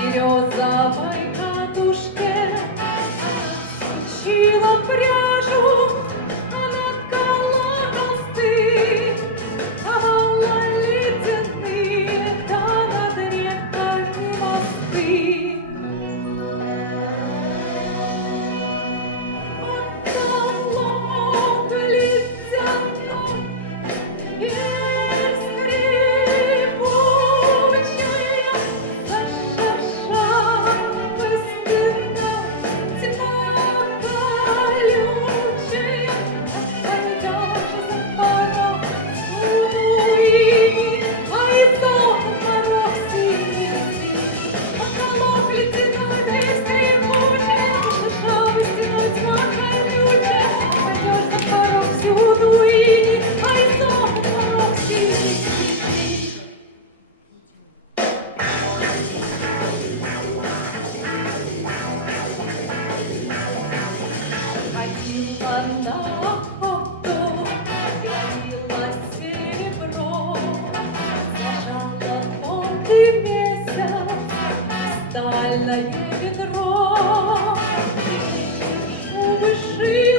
березовой катушке сучила пряжу, она ткала холсты, ковала ледяные, да над реками мосты. Потолок ледяной, дверь скрипучая, зашуршала стена, тьма колючая, отойдешь за порог струи, а из окон морок синий. Потолок ледяной, дверь скрипучая, зашуршала стена, тьма колючая, отойдешь за порог всюду ини, а из окон морок синий. Ходила на охоту, горело серебро, зажала полный месяц стальное ведро. Шубы шили